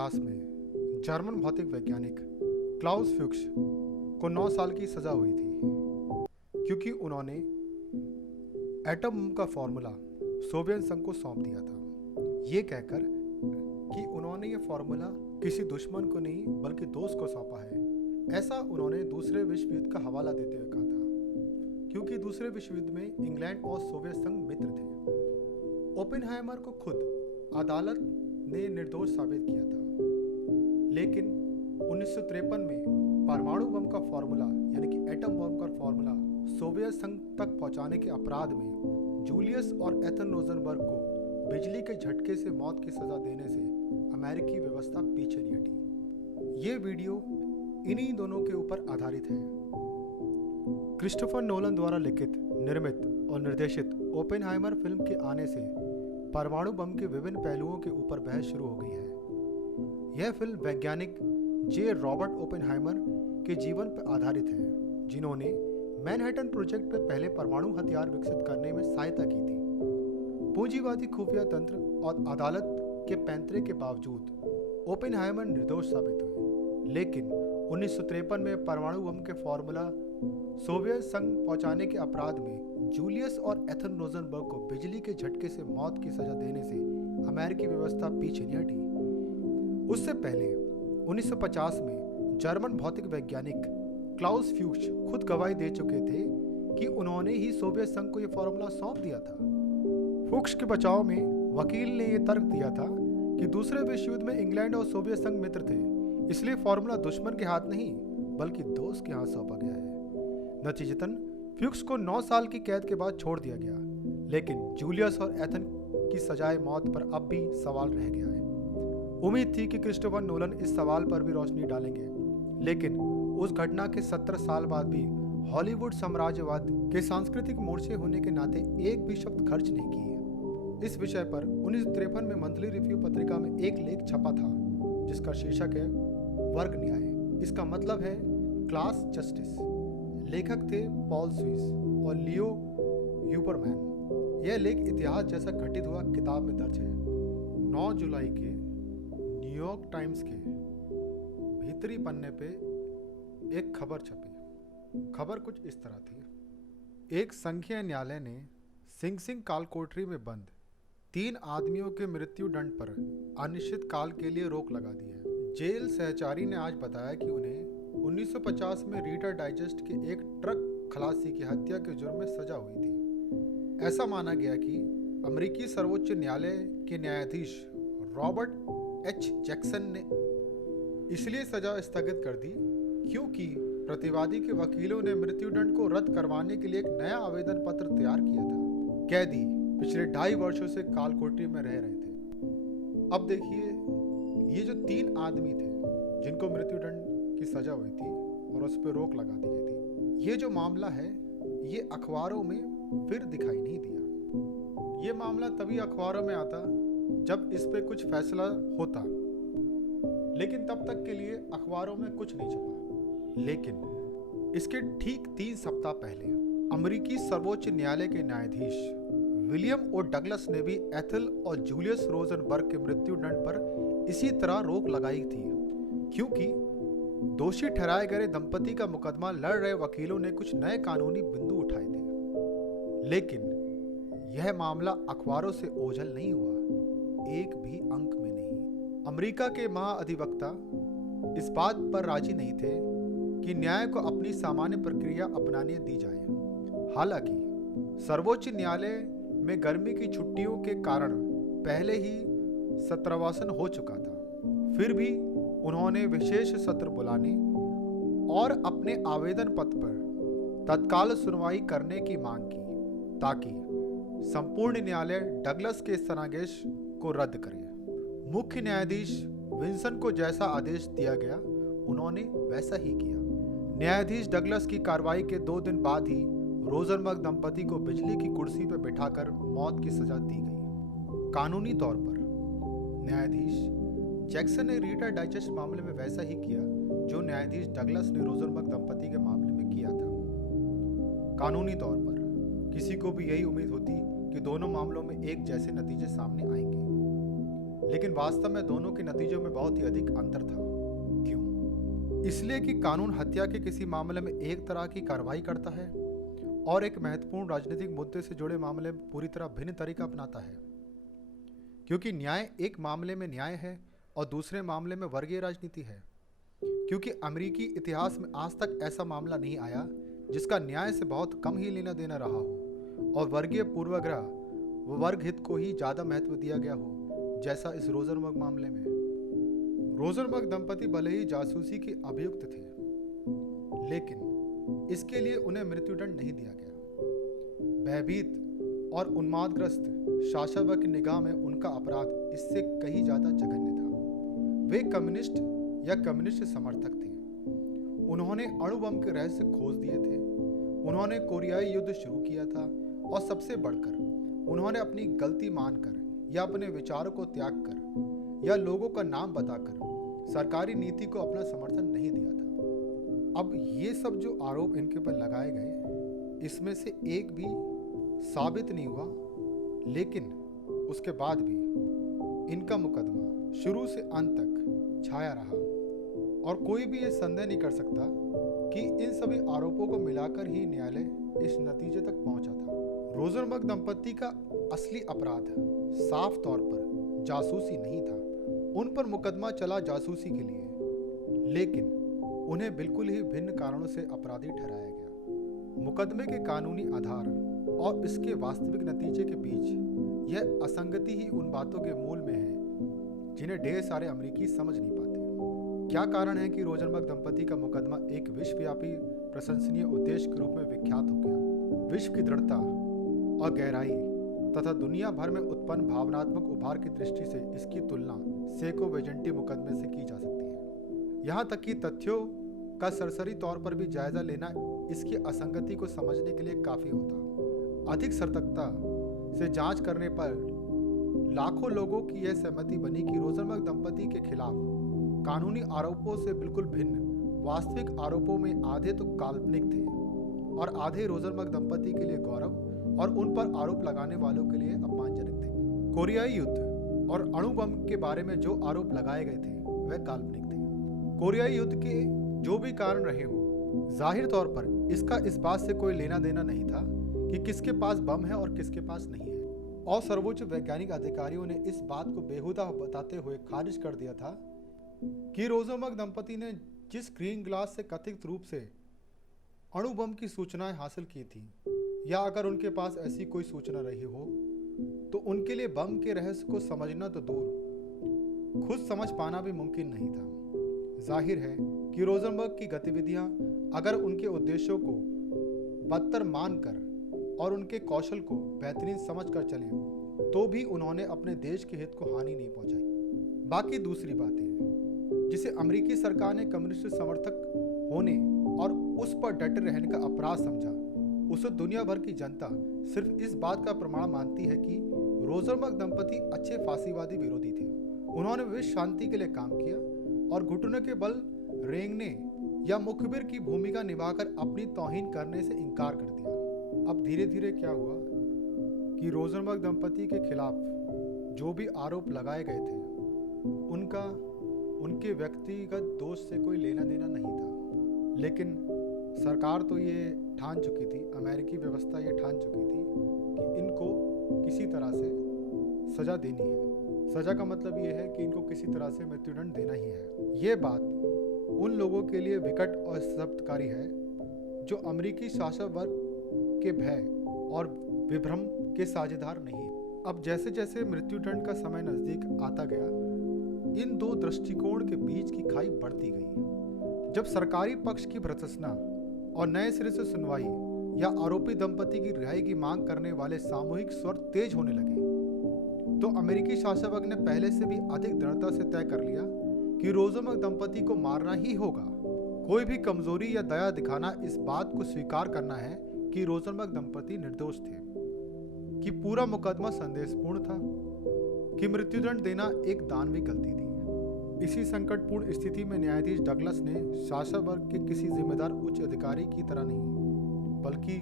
1950 में जर्मन भौतिक वैज्ञानिक क्लाउस फ्यूक्स को 9 साल की सज़ा हुई थी क्योंकि उन्होंने एटम बम का फॉर्मूला सोवियत संघ को सौंप दिया था, ये कहकर कि उन्होंने ये फॉर्मूला किसी दुश्मन को नहीं बल्कि दोस्त को सौंपा है। ऐसा उन्होंने दूसरे विश्व युद्ध का हवाला देते हुए कहा था, क्योंकि दूसरे विश्व युद्ध में इंग्लैंड और सोवियत संघ मित्र थे। ओपेनहाइमर को खुद अदालत ने निर्दोष साबित किया था, लेकिन 1953 में परमाणु बम का फॉर्मूला यानी कि एटम बम का फॉर्मूला सोवियत संघ तक पहुंचाने के अपराध में जूलियस और एथन रोजनबर्ग को बिजली के झटके से मौत की सजा देने से अमेरिकी व्यवस्था पीछे नहीं हटी। ये वीडियो इन्हीं दोनों के ऊपर आधारित है। क्रिस्टोफर नोलन द्वारा लिखित, निर्मित और निर्देशित ओपेनहाइमर फिल्म के आने से परमाणु बम के विभिन्न पहलुओं के ऊपर बहस शुरू हो गई है। यह फिल्म वैज्ञानिक जे रॉबर्ट ओपेनहाइमर के जीवन पर आधारित है, जिन्होंने मैनहट्टन प्रोजेक्ट में पहले परमाणु हथियार विकसित करने में सहायता की थी। पूंजीवादी खुफिया तंत्र और अदालत के पैंतरे के बावजूद ओपेनहाइमर निर्दोष साबित हुए, लेकिन 1953 में परमाणु बम के फॉर्मूला सोवियत संघ पहुंचाने के अपराध में जूलियस और एथन रोजनबर्ग को बिजली के झटके से मौत की सजा देने से अमेरिकी व्यवस्था पीछे नहीं हटी। उससे पहले 1950 में जर्मन भौतिक वैज्ञानिक क्लाउस फ्यूक्स खुद गवाही दे चुके थे कि उन्होंने ही सोवियत संघ को यह फॉर्मूला सौंप दिया था। फ्यूक्स के बचाव में वकील ने यह तर्क दिया था कि दूसरे विश्व युद्ध में इंग्लैंड और सोवियत संघ मित्र थे, इसलिए फॉर्मूला दुश्मन के हाथ नहीं बल्कि दोस्त के हाथ सौंपा गया है। नतीजतन फ्यूक्स को 9 साल की कैद के बाद छोड़ दिया गया, लेकिन जूलियस और एथन की सजाए मौत पर अब भी सवाल रह गया है। उम्मीद थी कि क्रिस्टोफर नोलन इस सवाल पर भी रोशनी डालेंगे, लेकिन उस घटना के 17 साल बाद भी हॉलीवुड साम्राज्यवाद के सांस्कृतिक मोर्चे होने के नाते एक भी शब्द खर्च नहीं किए। इस विषय पर 1953 में मंथली रिव्यू पत्रिका में एक लेख छपा था, जिसका शीर्षक है वर्ग न्याय, इसका मतलब है क्लास जस्टिस। लेखक थे पॉल स्विस और लियो ह्यूबरमैन। यह लेख इतिहास जैसा घटित हुआ किताब में दर्ज है। 9 जुलाई के न्यूयॉर्क टाइम्स के भीतरी पन्ने पे एक खबर छपी। खबर कुछ इस तरह थी। एक संघीय न्यायालय ने सिंग सिंग कालकोठरी में बंद 3 आदमियों के मृत्यु दंड पर अनिश्चित काल के लिए रोक लगा दी है। जेल सहचारी ने आज बताया कि उन्हें 1950 में रीडर डाइजेस्ट के एक ट्रक खलासी की हत्या के जुर्म में सजा हुई थी। ऐसा माना गया कि अमेरिकी सर्वोच्च न्यायालय के न्यायाधीश रॉबर्ट एच जैक्सन ने इसलिए सजा स्थगित कर दी क्योंकि प्रतिवादी के वकीलों ने मृत्युदंड को रद्द करवाने के लिए एक नया आवेदन पत्र तैयार किया था। कैदी पिछले 2.5 वर्षों से कालकोठरी में रह रहे थे। अब देखिए, ये जो 3 आदमी थे जिनको मृत्युदंड की सजा हुई थी और उस पर रोक लगा दी गई थी, ये जो मामला है ये अखबारों में फिर दिखाई नहीं दिया। ये मामला तभी अखबारों में आता जब इस पे कुछ फैसला होता, लेकिन तब तक के लिए अखबारों में कुछ नहीं छपा। लेकिन इसके ठीक 3 सप्ताह पहले अमेरिकी सर्वोच्च न्यायालय के न्यायाधीश विलियम ओ डगलस ने भी एथल और जूलियस रोजनबर्ग के मृत्युदंड पर इसी तरह रोक लगाई थी, क्योंकि दोषी ठहराए गए दंपति का मुकदमा लड़ रहे वकीलों ने कुछ नए कानूनी बिंदु उठाए थे। लेकिन यह मामला अखबारों से ओझल नहीं हुआ, एक भी अंक में नहीं। अमेरिका के महाअधिवक्ता इस बात पर राजी नहीं थे कि न्याय को अपनी सामान्य प्रक्रिया अपनाने दी जाए। हालांकि सर्वोच्च न्यायालय में गर्मी की छुट्टियों के कारण पहले ही सत्रवासन हो चुका था, फिर भी उन्होंने विशेष सत्र बुलाने और अपने आवेदन पत्र पर तत्काल सुनवाई करने की मांग की, ताकि संपूर्ण न्यायालय डगलस के स्थगनादेश को रद्द करे। मुख्य न्यायाधीश विल्सन को जैसा आदेश दिया गया उन्होंने वैसा ही किया। न्यायाधीश डगलस की कार्रवाई के 2 दिन बाद ही रोजनबर्ग दंपति को बिजली की कुर्सी पर बिठाकर मौत की सजा दी गई। कानूनी तौर पर न्यायाधीश जैक्सन ने रीडर डाइजेस्ट मामले में वैसा ही किया जो न्यायाधीश डगलस ने रोजनबर्ग दंपति के मामले में किया था। कानूनी तौर पर किसी को भी यही उम्मीद होती कि दोनों मामलों में एक जैसे नतीजे सामने आएंगे, लेकिन वास्तव में दोनों के नतीजों में बहुत ही अधिक अंतर था। क्यों? इसलिए कि कानून हत्या के किसी मामले में एक तरह की कार्रवाई करता है और एक महत्वपूर्ण राजनीतिक मुद्दे से जुड़े मामले में पूरी तरह भिन्न तरीका अपनाता है। क्योंकि न्याय एक मामले में न्याय है और दूसरे मामले में वर्गीय राजनीति है। क्योंकि अमेरिकी इतिहास में आज तक ऐसा मामला नहीं आया जिसका न्याय से बहुत कम ही लेना देना रहा हो और वर्गीय पूर्वाग्रह व वर्ग हित को ही ज़्यादा महत्व दिया गया हो, जैसा इस रोजनबर्ग मामले में। रोजनबर्ग दंपति भले ही जासूसी के अभियुक्त थे, लेकिन इसके लिए उन्हें मृत्युदंड नहीं दिया गया। भयभीत और उन्मादग्रस्त शासक की निगाह में उनका अपराध इससे कहीं ज़्यादा जघन्य था। वे कम्युनिस्ट या कम्युनिस्ट समर्थक थे। उन्होंने अणु बम के रहस्य खोज दिए थे। उन्होंने कोरियाई युद्ध शुरू किया था और सबसे बढ़कर उन्होंने अपनी गलती मानकर या अपने विचारों को त्याग कर या लोगों का नाम बताकर सरकारी नीति को अपना समर्थन नहीं दिया था। अब ये सब जो आरोप इनके पर लगाए गए, इसमें से एक भी साबित नहीं हुआ, लेकिन उसके बाद भी इनका मुकदमा शुरू से अंत तक छाया रहा और कोई भी ये संदेह नहीं कर सकता कि इन सभी आरोपों को मिलाकर ही न्यायालय इस नतीजे तक पहुंचा था। रोजनबर्ग दंपति का असली अपराध साफ तौर पर जासूसी नहीं था। उन पर मुकदमा चला जासूसी के लिए, लेकिन उन्हें बिल्कुल ही भिन्न कारणों से अपराधी ठहराया गया। मुकदमे के कानूनी आधार और इसके वास्तविक नतीजे के बीच यह असंगति ही उन बातों के मूल में है जिन्हें ढेर सारे अमेरिकी समझ नहीं पाते। क्या कारण है कि रोजनबर्ग दंपति का मुकदमा एक विश्वव्यापी प्रशंसनीय उद्देश्य के रूप में विख्यात हो गया? विश्व की दृढ़ता और गहराई तथा दुनिया भर में उत्पन्न भावनात्मक उभार की दृष्टि से इसकी तुलना सेको वेजेंटी मुकदमे से की जा सकती है। यहाँ तक कि तथ्यों का सरसरी तौर पर भी जायजा लेना इसकी असंगति को समझने के लिए काफी होता। अधिक सतर्कता से जांच करने पर लाखों लोगों की यह सहमति बनी कि रोजनबर्ग दंपति के खिलाफ कानूनी आरोपों से बिल्कुल भिन्न वास्तविक आरोपों में आधे तो काल्पनिक थे और आधे रोजनबर्ग दंपति के लिए गौरव और उन पर आरोप लगाने वालों के लिए अपमानजनक थे। कोरियाई युद्ध और अणु बम के बारे में जो आरोप लगाए गए थे वह काल्पनिक थे। कोरियाई युद्ध के जो भी कारण रहे हो, जाहिर तौर पर इसका इस बात से कोई लेना देना नहीं था कि किसके पास बम है और किसके पास नहीं है। और सर्वोच्च वैज्ञानिक अधिकारियों ने इस बात को बेहुदा बताते हुए खारिज कर दिया था कि रोजनबर्ग दंपति ने जिस ग्रीन ग्लास से कथित रूप से अणु बम की सूचनाएं हासिल की थी, या अगर उनके पास ऐसी कोई सूचना रही हो, तो उनके लिए बम के रहस्य को समझना तो दूर, खुद समझ पाना भी मुमकिन नहीं था। जाहिर है कि रोजनबर्ग की गतिविधियां अगर उनके उद्देश्यों को बदतर मानकर और उनके कौशल को बेहतरीन समझकर चलें, तो भी उन्होंने अपने देश के हित को हानि नहीं पहुंचाई। बाकी दूसरी बातें जिसे अमेरिकी सरकार ने कम्युनिस्ट समर्थक होने और उस पर डटे रहने का अपराध समझा, उसे दुनिया भर की जनता सिर्फ इस बात का प्रमाण मानती है कि रोजनबर्ग दंपति अच्छे फांसीवादी विरोधी थे। उन्होंने विश्व शांति के लिए काम किया और घुटनों के बल रेंगने या मुखबिर की भूमिका निभाकर अपनी तौहीन करने से इनकार कर दिया। अब धीरे धीरे क्या हुआ कि रोजनबर्ग दंपति के खिलाफ जो भी आरोप लगाए गए थे, उनके व्यक्तिगत दोष से कोई लेना देना नहीं था। लेकिन सरकार तो ये ठान चुकी थी, अमेरिकी व्यवस्था ये ठान चुकी थी कि इनको किसी तरह से सजा देनी है। सजा का मतलब ये है कि इनको किसी तरह से मृत्युदंड देना ही है। ये बात उन लोगों के लिए विकट और सख्तकारी है जो अमेरिकी शासक वर्ग के भय और विभ्रम के साझेदार नहीं है। अब जैसे जैसे मृत्युदंड का समय नजदीक आता गया, इन दो दृष्टिकोण के बीच की खाई बढ़ती गई। जब सरकारी पक्ष की भर्त्सना और नए सिरे से सुनवाई या आरोपी दंपति की रिहाई की मांग करने वाले सामूहिक स्वर तेज होने लगे, तो अमेरिकी शासक वर्ग ने पहले से भी अधिक दृढ़ता से तय कर लिया कि रोजनबर्ग दंपति को मारना ही होगा। कोई भी कमजोरी या दया दिखाना इस बात को स्वीकार करना है कि रोजनबर्ग दंपति निर्दोष थे, कि पूरा मुकदमा संदेशपूर्ण था, कि मृत्युदंड देना एक दानवी गलती थी। इसी संकटपूर्ण स्थिति में न्यायाधीश डगलस ने शासक वर्ग के किसी जिम्मेदार उच्च अधिकारी की तरह नहीं, बल्कि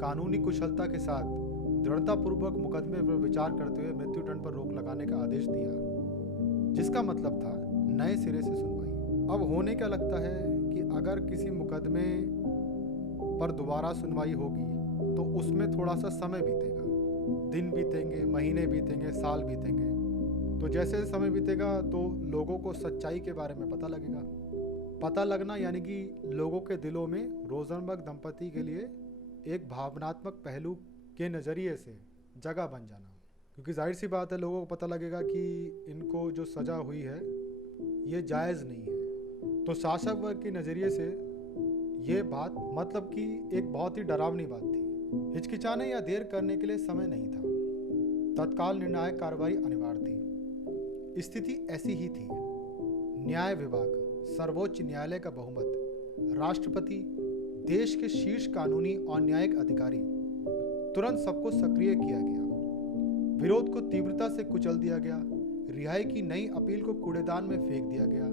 कानूनी कुशलता के साथ दृढ़तापूर्वक मुकदमे पर विचार करते हुए मृत्युदंड पर रोक लगाने का आदेश दिया। जिसका मतलब था नए सिरे से सुनवाई। अब होने क्या लगता है कि अगर किसी मुकदमे पर दोबारा सुनवाई होगी तो उसमें थोड़ा सा समय बीतेगा, दिन बीतेंगे, महीने बीतेंगे, साल बीतेंगे। तो जैसे समय बीतेगा तो लोगों को सच्चाई के बारे में पता लगेगा। पता लगना यानी कि लोगों के दिलों में रोजनबर्ग दंपति के लिए एक भावनात्मक पहलू के नज़रिए से जगह बन जाना, क्योंकि जाहिर सी बात है लोगों को पता लगेगा कि इनको जो सज़ा हुई है ये जायज़ नहीं है। तो शासक वर्ग के नज़रिए से ये बात मतलब कि एक बहुत ही डरावनी बात थी। हिचकिचाने या देर करने के लिए समय नहीं था, तत्काल निर्णायक कार्रवाई अनिवार्य थी। स्थिति ऐसी ही थी। न्याय विभाग, सर्वोच्च न्यायालय का बहुमत, राष्ट्रपति, देश के शीर्ष कानूनी और न्यायिक अधिकारी, तुरंत सबको सक्रिय किया गया। विरोध को तीव्रता से कुचल दिया गया, रिहाई की नई अपील को कूड़ेदान में फेंक दिया गया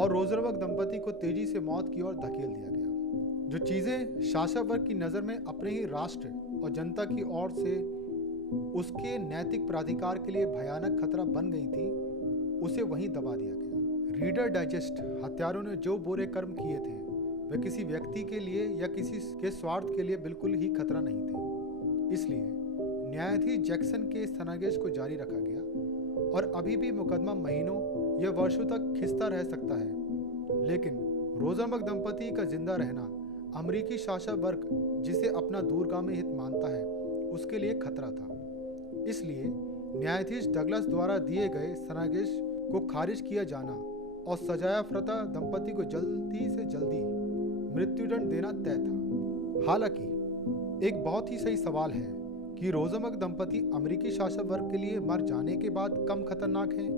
और रोजनबर्ग दंपति को तेजी से मौत की ओर धकेल दिया गया। जो चीज़ें शासक वर्ग की नज़र में अपने ही राष्ट्र और जनता की ओर से उसके नैतिक प्राधिकार के लिए भयानक खतरा बन गई थी, उसे वहीं दबा दिया गया। रीडर डाइजेस्ट, हत्यारों ने जो बुरे कर्म किए थे वे किसी व्यक्ति के लिए या किसी के स्वार्थ के लिए बिल्कुल ही खतरा नहीं थे। इसलिए न्यायाधीश जैक्सन के स्थगनादेश को जारी रखा गया और अभी भी मुकदमा महीनों या वर्षों तक खिंचता रह सकता है। लेकिन रोजनबर्ग दंपति का जिंदा रहना अमेरिकी शासक वर्ग, जिसे अपना दूरगामी हित मानता है, उसके लिए खतरा था। इसलिए न्यायाधीश डगलस द्वारा दिए गए स्थगनादेश को खारिज किया जाना और सजायाफ्ता दंपति को जल्दी से जल्दी मृत्युदंड देना तय था। हालांकि एक बहुत ही सही सवाल है कि रोजनबर्ग दंपति अमेरिकी शासक वर्ग के लिए मर जाने के बाद कम खतरनाक हैं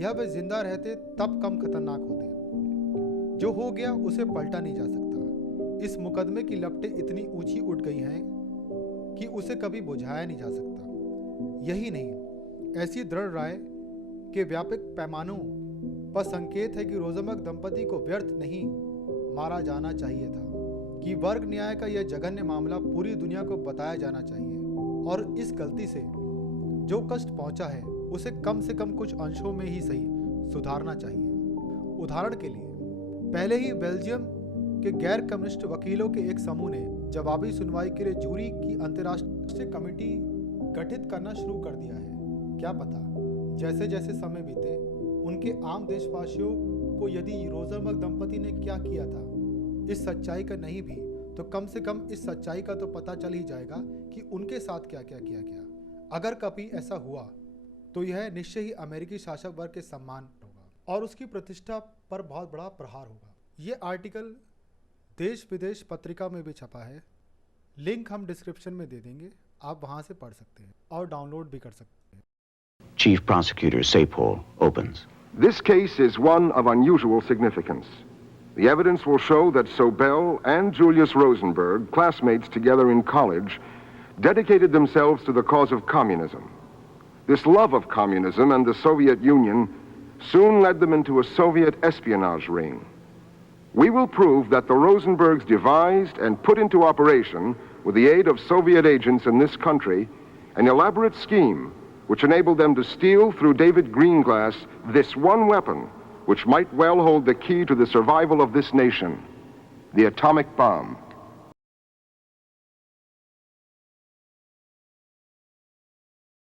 या वे जिंदा रहते तब कम खतरनाक होते। जो हो गया उसे पलटा नहीं जा सकता। इस मुकदमे की लपटें इतनी ऊंची उठ गई हैं कि उसे कभी बुझाया नहीं जा सकता। यही नहीं, ऐसी दृढ़ राय के व्यापक पैमानों पर संकेत है कि रोजनबर्ग दंपति को व्यर्थ नहीं मारा जाना चाहिए था, कि वर्ग न्याय का यह जघन्य मामला पूरी दुनिया को बताया जाना चाहिए और इस गलती से जो कष्ट पहुंचा है उसे कम से कम कुछ अंशों में ही सही सुधारना चाहिए। उदाहरण के लिए, पहले ही बेल्जियम के गैर कम्युनिस्ट वकीलों के एक समूह ने जवाबी सुनवाई के लिए जूरी की अंतर्राष्ट्रीय कमेटी गठित करना शुरू कर दिया है। क्या पता जैसे जैसे समय बीते उनके आम देशवासियों को यदि रोजनबर्ग दंपति ने क्या किया था इस सच्चाई का नहीं भी तो कम से कम इस सच्चाई का तो पता चल ही जाएगा कि उनके साथ क्या क्या किया गया। अगर कभी ऐसा हुआ तो यह निश्चय ही अमेरिकी शासक वर्ग के सम्मान होगा और उसकी प्रतिष्ठा पर बहुत बड़ा प्रहार होगा। ये आर्टिकल देश विदेश पत्रिका में भी छपा है, लिंक हम डिस्क्रिप्शन में दे देंगे, आप वहां से पढ़ सकते हैं और डाउनलोड भी कर सकते हैं। Chief Prosecutor Sapol opens. This case is one of unusual significance. The evidence will show that Sobel and Julius Rosenberg, classmates together in college, dedicated themselves to the cause of communism. This love of communism and the Soviet Union soon led them into a Soviet espionage ring. We will prove that the Rosenbergs devised and put into operation, with the aid of Soviet agents in this country, an elaborate scheme which enabled them to steal through David Greenglass this one weapon which might well hold the key to the survival of this nation, the atomic bomb.